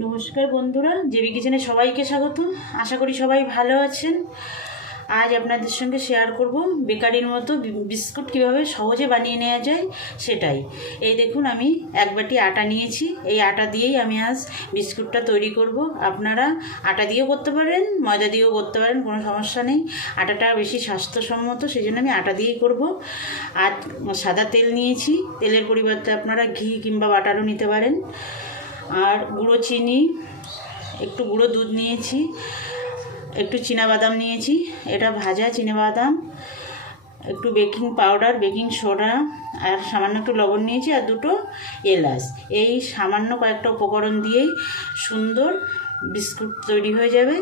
নমস্কার বন্ধুরা, জেবি কিচেনে সবাইকে স্বাগত। আশা করি সবাই ভালো আছেন। আজ আপনাদের সঙ্গে শেয়ার করব বেকারির মতো বিস্কুট কীভাবে সহজে বানিয়ে নেওয়া যায় সেটাই। এই দেখুন, আমি এক বাটি আটা নিয়েছি। এই আটা দিয়েই আমি আজ বিস্কুটটা তৈরি করব। আপনারা আটা দিয়েও করতে পারেন, ময়দা দিয়েও করতে পারেন, কোনো সমস্যা নেই। আটাটা বেশি স্বাস্থ্যসম্মত, সেই জন্য আমি আটা দিয়েই করব। আর সাদা তেল নিয়েছি, তেলের পরিবর্তে আপনারা ঘি কিংবা বাটারও নিতে পারেন। আর গুঁড়ো চিনি, একটু গুঁড়ো দুধ নিয়েছি, একটু চীনাবাদাম নিয়েছি, এটা ভাজা চীনাবাদাম, একটু বেকিং পাউডার, বেকিং সোডা, আর সামান্য একটু লবণ নিয়েছি, আর দুটো এলাচ। এই সামান্য কয়েকটা উপকরণ দিয়েই সুন্দর বিস্কুট তৈরি হয়ে যাবে।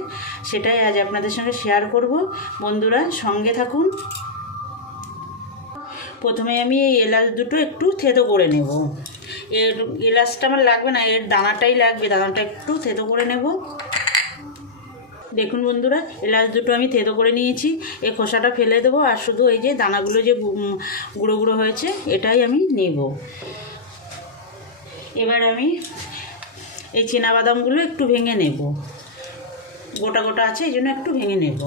সেটাই আজ আপনাদের সঙ্গে শেয়ার করব। বন্ধুরা, সঙ্গে থাকুন। প্রথমে আমি এই এলাচ দুটো একটু থেতো করে নেব। এর এলাচটা আমার লাগবে না, এর দানাটাই লাগবে। দানাটা একটু থেতো করে নেব। দেখুন বন্ধুরা, এলাচ দুটো আমি থেতো করে নিয়েছি। এই খোসাটা ফেলে দেবো, আর শুধু এই যে দানাগুলো যে গুঁড়ো গুঁড়ো হয়েছে এটাই আমি নেব। এবার আমি এই চীনাবাদামগুলো একটু ভেঙে নেব। গোটা গোটা আছে, এই জন্য একটু ভেঙে নেব।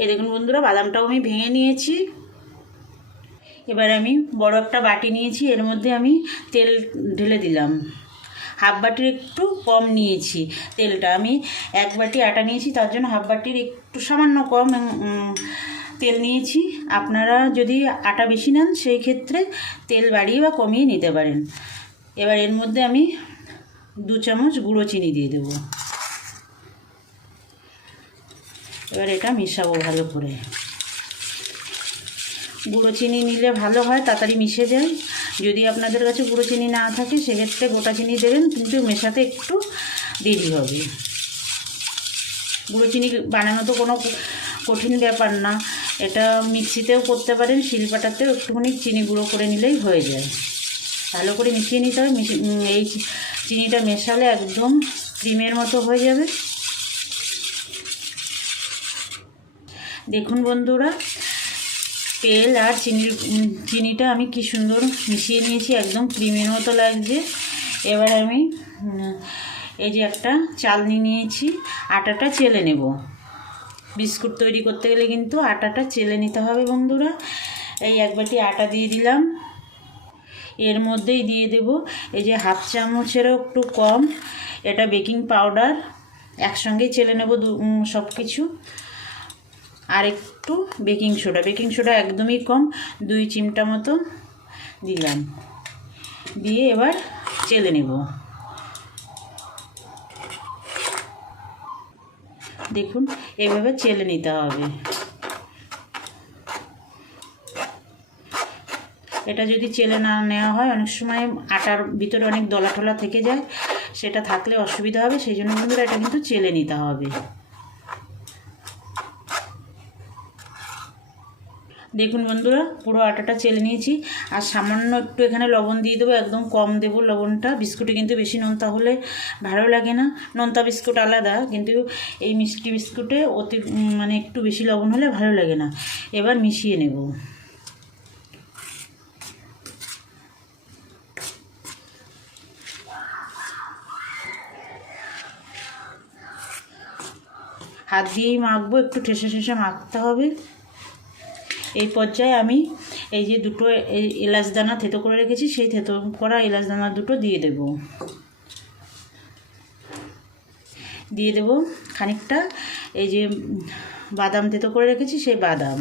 এই দেখুন বন্ধুরা, বাদামটাও আমি ভেঙে নিয়েছি। এবার আমি বড় একটা বাটি নিয়েছি, এর মধ্যে আমি তেল ঢেলে দিলাম। হাফ বাটির একটু কম নিয়েছি তেলটা। আমি এক বাটি আটা নিয়েছি, তার জন্য হাফ বাটির একটু সামান্য কম তেল নিয়েছি। আপনারা যদি আটা বেশি নেন সেই ক্ষেত্রে তেল বাড়িয়ে বা কমিয়ে নিতে পারেন। এবার এর মধ্যে আমি 2 চামচ গুঁড়ো চিনি দিয়ে দেব। এবার এটা মেশাবো ভালো করে। গুঁড়ো চিনি নিলে ভালো হয়, তাড়াতাড়ি মিশে যায়। যদি আপনাদের কাছে গুঁড়ো চিনি না থাকে সেক্ষেত্রে গোটা চিনি দেবেন, কিন্তু মেশাতে একটু দেরি হবে। গুঁড়ো চিনি বানানো তো কোনো কঠিন ব্যাপার না। এটা মিক্সিতেও করতে পারেন, শিলপাটাতেও একটুখানি চিনি গুঁড়ো করে নিলেই হয়ে যায়। ভালো করে মিশিয়ে নিতে হবে। এই চিনিটা মেশালে একদম ক্রিমের মতো হয়ে যাবে। দেখুন বন্ধুরা, তেল আর চিনিটা আমি কি সুন্দর মিশিয়ে নিয়েছি, একদম ক্রিমের মতো লাগছে। এবার আমি এই যে একটা চালনি নিয়েছি, আটাটা চেলে নেব। বিস্কুট তৈরি করতে গেলে কিন্তু আটাটা চেলে নিতে হবে বন্ধুরা। এই এক বাটি আটা দিয়ে দিলাম। এর মধ্যেই দিয়ে দেব এই যে হাফ চামচেরও একটু কম এটা বেকিং পাউডার। একসঙ্গেই চেলে নেব সব কিছু। আর একটু বেকিং সোডা, বেকিং সোডা একদমই কম, 2 চিমটা মতো দিলাম। দিয়ে এবার চেলে নেব। দেখুন, এভাবে চেলে নিতে হবে। এটা যদি চেলে না নেওয়া হয়, অনেক সময় আটার ভিতরে অনেক দলা টলা থেকে যায়, সেটা থাকলে অসুবিধা হবে। সেই জন্য বন্ধুরা এটা কিন্তু চেলে নিতে হবে। দেখুন বন্ধুরা, পুরো আটাটা চেলে নিয়েছি। আর সামান্য একটু এখানে লবণ দিয়ে দেবো, একদম কম দেবো লবণটা। বিস্কুটে কিন্তু বেশি নোনতা হলে ভালো লাগে না। নোনতা বিস্কুট আলাদা, কিন্তু এই মিষ্টি বিস্কুটে মানে একটু বেশি লবণ হলে ভালো লাগে না। এবার মিশিয়ে নেব। হাত দিয়েই মাখবো, একটু ঠেসে ঠেসে মাখতে হবে। এই পর্যায়ে আমি এই যে দুটো এলাচ দানা থেতো করে রেখেছি, সেই থেতো করা এলাচ দানা দুটো দিয়ে দেব। দিয়ে দেব খানিকটা এই যে বাদাম থেতো করে রেখেছি, সেই বাদাম।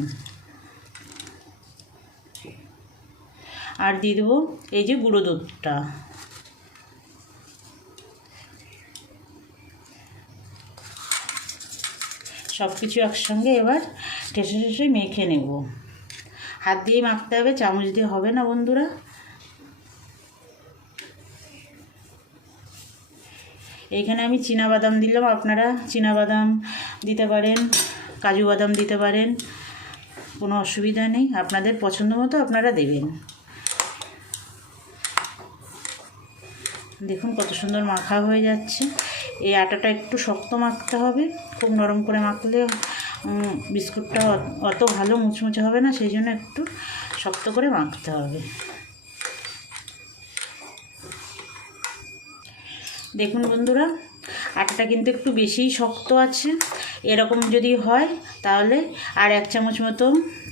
আর দিয়ে দেবো এই যে গুঁড়ো দুধটা। সব কিছু একসঙ্গে এবার ঠেসে ঠেসে মেখে নেব। হাত দিয়ে মাখতে হবে, চামচ দিয়ে হবে না বন্ধুরা। এইখানে আমি চীনাবাদাম দিলাম, আপনারা চীনাবাদাম দিতে পারেন, কাজু বাদাম দিতে পারেন, কোনো অসুবিধা নেই। আপনাদের পছন্দ মতো আপনারা দেবেন। দেখুন কত সুন্দর মাখা হয়ে যাচ্ছে। এই আটাটা একটু শক্ত মাখতে হবে, খুব নরম করে মাখলে বিস্কুটটা অত ভালো মুচমুচে হবে না, সেই জন্য একটু শক্ত করে মাখতে হবে। দেখুন বন্ধুরা, আটাটা কিন্তু একটু বেশিই শক্ত আছে। এরকম যদি হয় তাহলে আর 1 চামচ মতো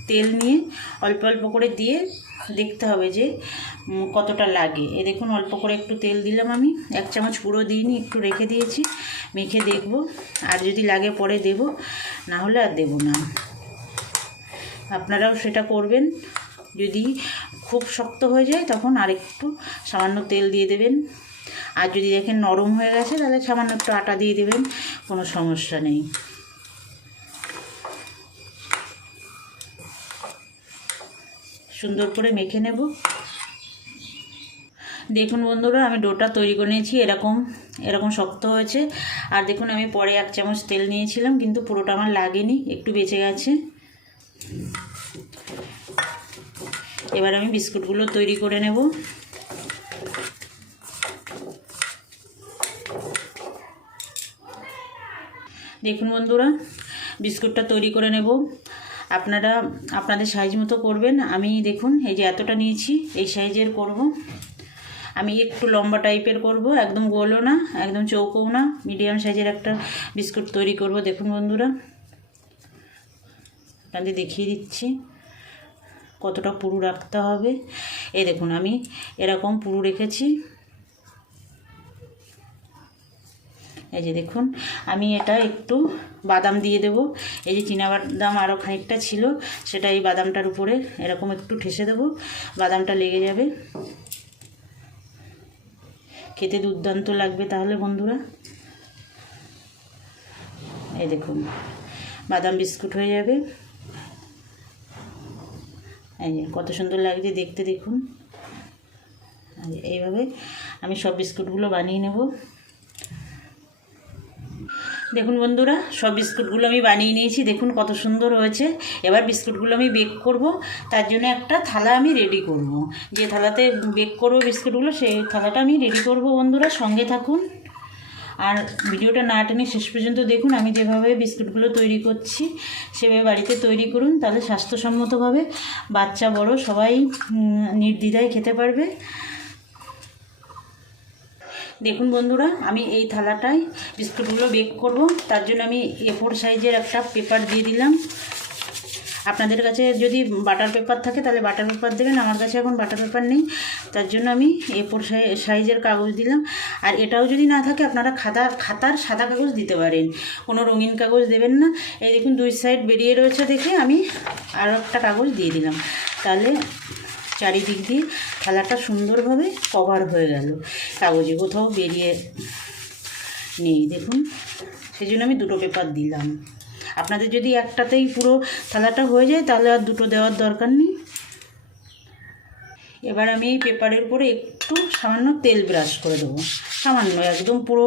তেল নিয়ে অল্প অল্প করে দিয়ে দেখতে হবে যে কতটা লাগে। এ দেখুন অল্প করে একটু তেল দিলাম, আমি 1 চামচ পুরো দিইনি, একটু রেখে দিয়েছি, মেখে দেখব। আর যদি লাগে পরে দেব, না হলে আর দেব না। আপনারাও সেটা করবেন। যদি খুব শক্ত হয়ে যায় তখন আরেকটু সামান্য তেল দিয়ে দেবেন। আর যদি দেখেন নরম হয়ে গেছে তাহলে সামান্য একটু আটা দিয়ে দেবেন, কোনো সমস্যা নেই। সুন্দর করে মেখে নেব। দেখুন বন্ধুরা, আমি ডোটা তৈরি করে নিয়েছি, এরকম শক্ত হয়েছে। আর দেখুন আমি পরে 1 চামচ তেল নিয়েছিলাম, কিন্তু পুরোটা আমার লাগেনি, একটু বেঁচে গেছে। এবার আমি বিস্কুটগুলো তৈরি করে নেব। দেখুন বন্ধুরা, বিস্কুটটা তৈরি করে নেব। আপনারা আপনাদের সাইজ মতো করবেন। আমি দেখুন এই যে এতটা নিয়েছি, এই সাইজের করব। আমি একটু লম্বা টাইপের করব, একদম গোলও না, একদম চৌকোও না, মিডিয়াম সাইজের একটা বিস্কুট তৈরি করব। দেখুন বন্ধুরা, আপনাদের দেখিয়ে দিচ্ছি কতটা পুরু রাখতে হবে। এই দেখুন আমি এরকম পুরু রেখেছি। এই যে দেখুন, আমি এটা একটু বাদাম দিয়ে দেব। এই যে চীনাবাদাম আরও খানিকটা ছিল, সেটা এই বাদামটার উপরে এরকম একটু ঠেসে দেব, বাদামটা লেগে যাবে। খেতে দুর্দান্ত লাগবে তাহলে বন্ধুরা। এই দেখুন বাদাম বিস্কুট হয়ে যাবে। এই যে কত সুন্দর লাগছে দেখতে, দেখুন। এইভাবে আমি সব বিস্কুটগুলো বানিয়ে নেব। দেখুন বন্ধুরা, সব বিস্কুটগুলো আমি বানিয়ে নিয়েছি, দেখুন কত সুন্দর হয়েছে। এবার বিস্কুটগুলো আমি বেক করব, তার জন্য একটা থালা আমি রেডি করব। যে থালাতে বেক করব বিস্কুটগুলো, সেই থালাটা আমি রেডি করব। বন্ধুরা সঙ্গে থাকুন, আর ভিডিওটা না টেনে শেষ পর্যন্ত দেখুন। আমি যেভাবে বিস্কুটগুলো তৈরি করছি সেভাবে বাড়িতে তৈরি করুন, তাহলে স্বাস্থ্যসম্মতভাবে বাচ্চা বড় সবাই নির্দ্বিধায় খেতে পারবে। দেখুন বন্ধুরা, আমি এই থালাটায় বিস্কুটগুলো বেক করব, তার জন্য আমি A4 সাইজের একটা পেপার দিয়ে দিলাম। আপনাদের কাছে যদি বাটার পেপার থাকে তাহলে বাটার পেপার দেবেন, আমার কাছে এখন বাটার পেপার নেই, তার জন্য আমি A4 সাইজের কাগজ দিলাম। আর এটাও যদি না থাকে আপনারা খাতার সাদা কাগজ দিতে পারেন, কোনো রঙিন কাগজ দেবেন না। এই দেখুন 2 সাইড বেরিয়ে রয়েছে দেখে আমি আরও একটা কাগজ দিয়ে দিলাম, তাহলে চারিদিক দিয়ে থালাটা সুন্দরভাবে কভার হয়ে গেল, কাগজে কোথাও বেরিয়ে নেই। দেখুন সেই জন্য আমি 2টো পেপার দিলাম। আপনাদের যদি একটাতেই পুরো থালাটা হয়ে যায় তাহলে আর 2টো দেওয়ার দরকার নেই। এবার আমি এই পেপারের উপরে একটু সামান্য তেল ব্রাশ করে দেবো, সামান্য, একদম পুরো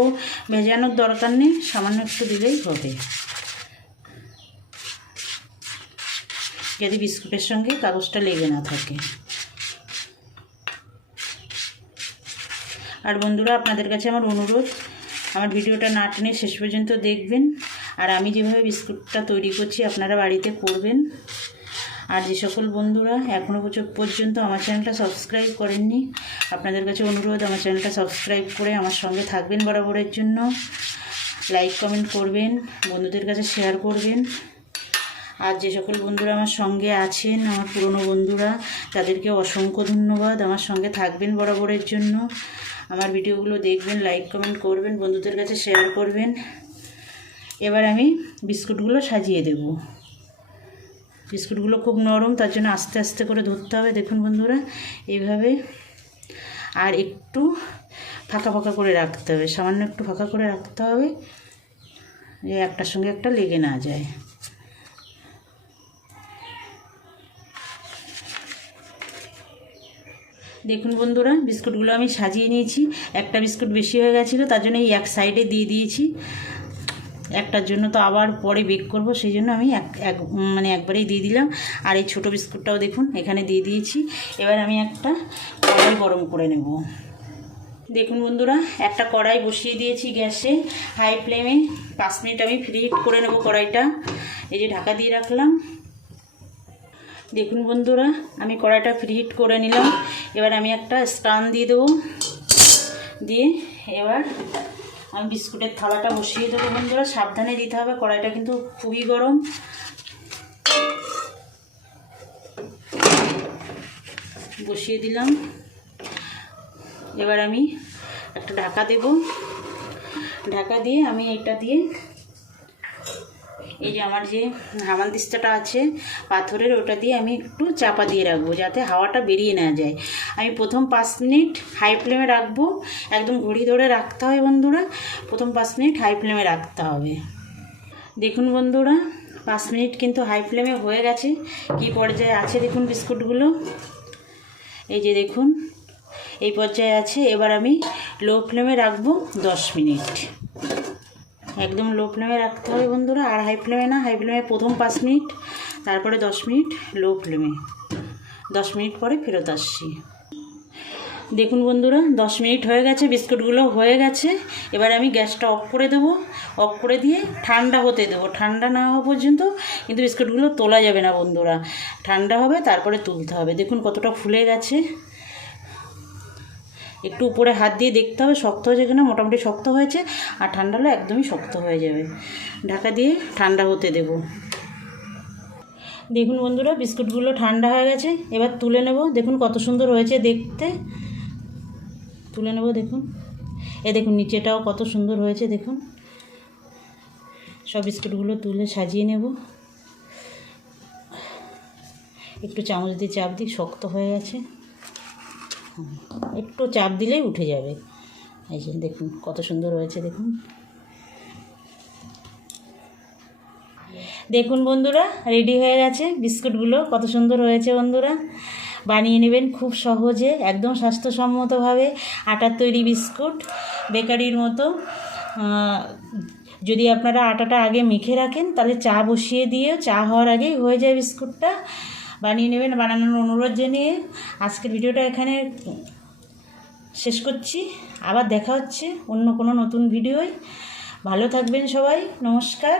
ভেজানোর দরকার নেই, সামান্য একটু দিলেই হবে, যাতে বিস্কুটের সঙ্গে কাগজটা লেগে না থাকে। আর বন্ধুরা আপনাদের কাছে আমার অনুরোধ, আমার ভিডিওটা না টেনে শেষ পর্যন্ত দেখবেন। আর আমি যেভাবে বিস্কুটটা তৈরি করছি আপনারা বাড়িতে করবেন। আর যে সকল বন্ধুরা এখনও পর্যন্ত আমার চ্যানেলটা সাবস্ক্রাইব করেননি, আপনাদের কাছে অনুরোধ আমার চ্যানেলটা সাবস্ক্রাইব করে আমার সঙ্গে থাকবেন বরাবরের জন্য। লাইক কমেন্ট করবেন, বন্ধুদের কাছে শেয়ার করবেন। আর যে সকল বন্ধুরা আমার সঙ্গে আছেন, আমার পুরনো বন্ধুরা, তাদেরকে অসংখ্য ধন্যবাদ। আমার সঙ্গে থাকবেন বরাবরের জন্য, আমার ভিডিওগুলো দেখবেন, লাইক কমেন্ট করবেন, বন্ধুদের কাছে শেয়ার করবেন। এবার আমি বিস্কুটগুলো সাজিয়ে দেব। বিস্কুটগুলো খুব নরম, তার জন্য আস্তে আস্তে করে ধরতে হবে। দেখুন বন্ধুরা এইভাবে, আর একটু ফাঁকা ফাঁকা করে রাখতে হবে, সামান্য একটু ফাঁকা করে রাখতে হবে, যে একটার সঙ্গে একটা লেগে না যায়। দেখুন বন্ধুরা, বিস্কুটগুলো আমি সাজিয়ে নিয়েছি। একটা বিস্কুট বেশি হয়ে গেছিলো, তার জন্য এই এক সাইডে দিয়ে দিয়েছি। একটার জন্য তো আবার পরে বেক করব, সেই জন্য আমি একবারেই দিয়ে দিলাম। আর এই ছোটো বিস্কুটটাও দেখুন এখানে দিয়ে দিয়েছি। এবার আমি একটা কড়াই গরম করে নেব। দেখুন বন্ধুরা, একটা কড়াই বসিয়ে দিয়েছি গ্যাসে, হাই ফ্লেমে। 5 মিনিট আমি ফ্রি হিট করে নেব কড়াইটা। এই যে ঢাকা দিয়ে রাখলাম। দেখুন বন্ধুরা, আমি কড়াইটা ফ্রি হিট করে নিলাম। এবার আমি একটা স্ট্যান্ড দিয়ে দেবো, দিয়ে এবার আমি বিস্কুটের থালাটা বসিয়ে দেবো বন্ধুরা। সাবধানে দিতে হবে, কড়াইটা কিন্তু খুবই গরম। বসিয়ে দিলাম। এবার আমি একটা ঢাকা দেব। ঢাকা দিয়ে আমি এটা দিয়ে এই যে আমার যে হামানদিস্তাটা আছে পাথরের, ওটা দিয়ে আমি একটু চাপা দিয়ে রাখবো যাতে হাওয়াটা বেরিয়ে না যায়। আমি প্রথম 5 মিনিট হাই ফ্লেমে রাখবো। একদম ঘড়ি ধরে রাখতে হয় বন্ধুরা, প্রথম 5 মিনিট হাই ফ্লেমে রাখতে হবে। দেখুন বন্ধুরা 5 মিনিট কিন্তু হাই ফ্লেমে হয়ে গেছে। কি পর্যায়ে আছে দেখুন বিস্কুটগুলো, এই যে দেখুন এই পর্যায়ে আছে। এবার আমি লো ফ্লেমে রাখবো 10 মিনিট। একদম লো ফ্লেমে রাখতে হবে বন্ধুরা, আর হাই ফ্লেমে না। হাই ফ্লেমে প্রথম 5 মিনিট, তারপরে 10 মিনিট লো ফ্লেমে। 10 মিনিট পরে ফেরত আসছি। দেখুন বন্ধুরা 10 মিনিট হয়ে গেছে, বিস্কুটগুলো হয়ে গেছে। এবার আমি গ্যাসটা অফ করে দেবো। অফ করে দিয়ে ঠান্ডা হতে দেবো। ঠান্ডা না হওয়া পর্যন্ত কিন্তু বিস্কুটগুলো তোলা যাবে না বন্ধুরা, ঠান্ডা হবে তারপরে তুলতে হবে। দেখুন কতটা ফুলে গেছে। একটু উপরে হাত দিয়ে দেখতে হবে শক্ত হয়েছে কিনা। মোটামুটি শক্ত হয়েছে, আর ঠান্ডা হলে একদমই শক্ত হয়ে যাবে। ঢাকা দিয়ে ঠান্ডা হতে দেব। দেখুন বন্ধুরা বিস্কুটগুলো ঠান্ডা হয়ে গেছে। এবার তুলে নেব। দেখুন কত সুন্দর হয়েছে দেখতে। তুলে নেব। দেখুন দেখুন নিচেটাও কত সুন্দর হয়েছে। দেখুন সব বিস্কুটগুলো তুলে সাজিয়ে নেব। একটু চামচ দিয়ে চাপ দিই, শক্ত হয়ে গেছে। একটু চাপ দিলেই উঠে যাবে। এই যে দেখুন কত সুন্দর হয়েছে। দেখুন দেখুন বন্ধুরা রেডি হয়ে গেছে বিস্কুটগুলো। কত সুন্দর হয়েছে বন্ধুরা। বানিয়ে নেবেন খুব সহজে, একদম স্বাস্থ্যসম্মতভাবে আটার তৈরি বিস্কুট, বেকারির মতো। যদি আপনারা আটাটা আগে মেখে রাখেন তাহলে চা বসিয়ে দিয়ে চা হওয়ার আগেই হয়ে যায় বিস্কুটটা। বানিয়ে নেবেন। বানানোর অনুরোধ জানিয়ে আজকের ভিডিওটা এখানে শেষ করছি। আবার দেখা হচ্ছে অন্য কোনো নতুন ভিডিওয়। ভালো থাকবেন সবাই। নমস্কার।